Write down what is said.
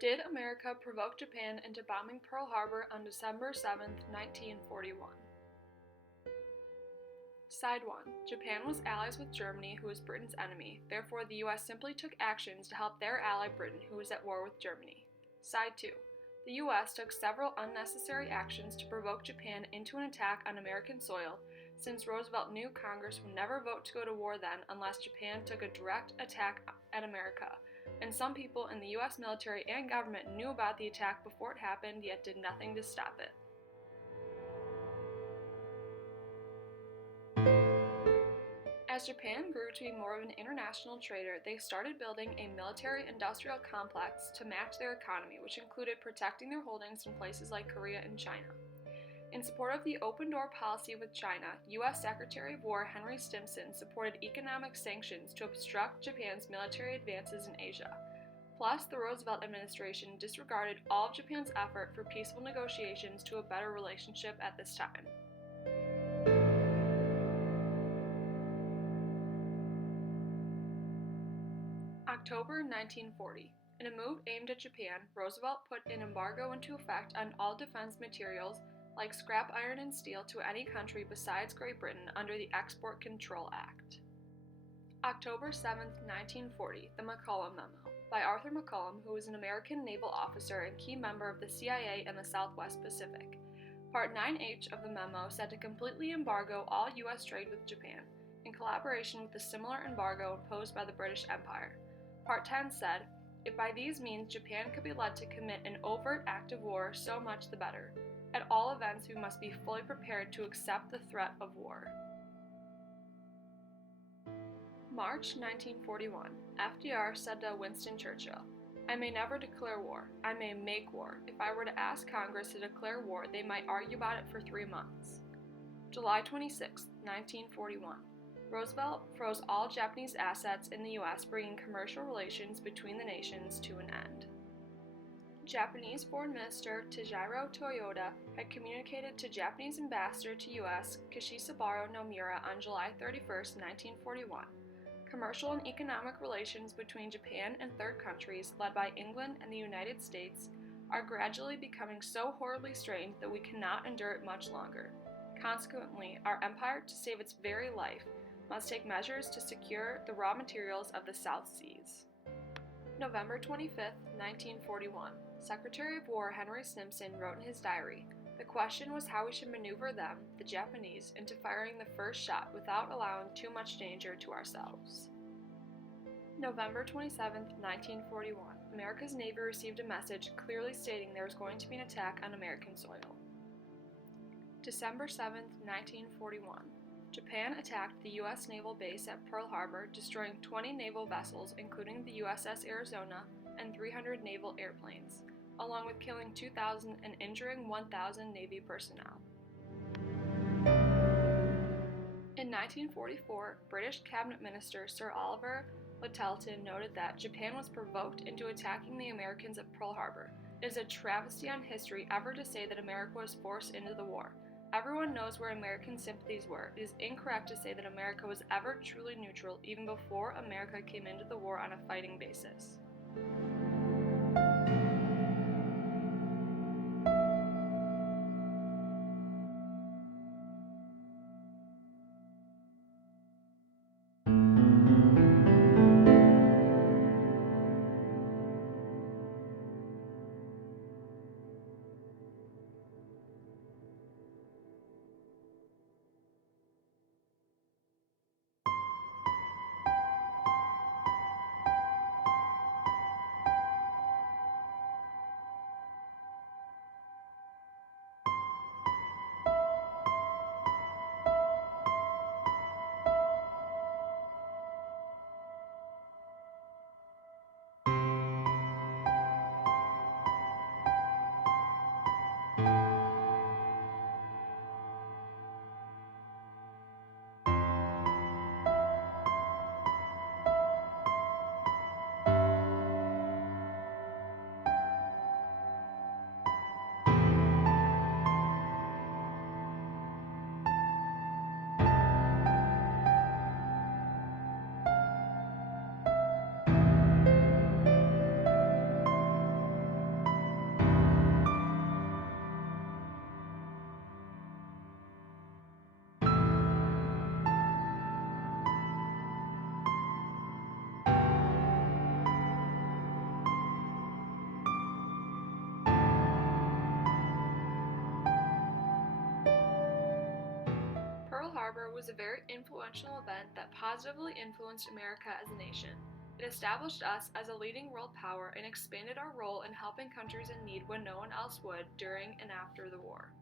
Did America provoke Japan into bombing Pearl Harbor on December 7, 1941? Side 1. Japan was allies with Germany, who was Britain's enemy. Therefore, the US simply took actions to help their ally Britain, who was at war with Germany. Side 2. The US took several unnecessary actions to provoke Japan into an attack on American soil, since Roosevelt knew Congress would never vote to go to war then unless Japan took a direct attack at America, and some people in the US military and government knew about the attack before it happened, yet did nothing to stop it. As Japan grew to be more of an international trader, they started building a military-industrial complex to match their economy, which included protecting their holdings in places like Korea and China. In support of the open-door policy with China, U.S. Secretary of War Henry Stimson supported economic sanctions to obstruct Japan's military advances in Asia. Plus, the Roosevelt administration disregarded all of Japan's effort for peaceful negotiations to a better relationship at this time. October 1940. In a move aimed at Japan, Roosevelt put an embargo into effect on all defense materials like scrap iron and steel to any country besides Great Britain under the Export Control Act. October 7, 1940, the McCollum Memo, by Arthur McCollum, who was an American naval officer and key member of the CIA in the Southwest Pacific. Part 9H of the memo said to completely embargo all U.S. trade with Japan, in collaboration with the similar embargo imposed by the British Empire. Part 10 said, if by these means Japan could be led to commit an overt act of war, so much the better. At all events, we must be fully prepared to accept the threat of war. March 1941. FDR said to Winston Churchill, I may never declare war. I may make war. If I were to ask Congress to declare war, they might argue about it for 3 months. July 26, 1941. Roosevelt froze all Japanese assets in the U.S., bringing commercial relations between the nations to an end. Japanese Foreign Minister Taijiro Toyoda had communicated to Japanese Ambassador to U.S. Kishisabaru Nomura on July 31, 1941. Commercial and economic relations between Japan and third countries, led by England and the United States, are gradually becoming so horribly strained that we cannot endure it much longer. Consequently, our empire, to save its very life, must take measures to secure the raw materials of the South Seas. November 25, 1941. Secretary of War Henry Stimson wrote in his diary, the question was how we should maneuver them, the Japanese, into firing the first shot without allowing too much danger to ourselves. November 27, 1941. America's Navy received a message clearly stating there was going to be an attack on American soil. December 7, 1941. Japan attacked the U.S. naval base at Pearl Harbor, destroying 20 naval vessels, including the USS Arizona, and 300 naval airplanes, along with killing 2,000 and injuring 1,000 Navy personnel. In 1944, British Cabinet Minister Sir Oliver Lyttelton noted that Japan was provoked into attacking the Americans at Pearl Harbor. It is a travesty on history ever to say that America was forced into the war. Everyone knows where American sympathies were. It is incorrect to say that America was ever truly neutral, even before America came into the war on a fighting basis. Harbor was a very influential event that positively influenced America as a nation. It established us as a leading world power and expanded our role in helping countries in need when no one else would during and after the war.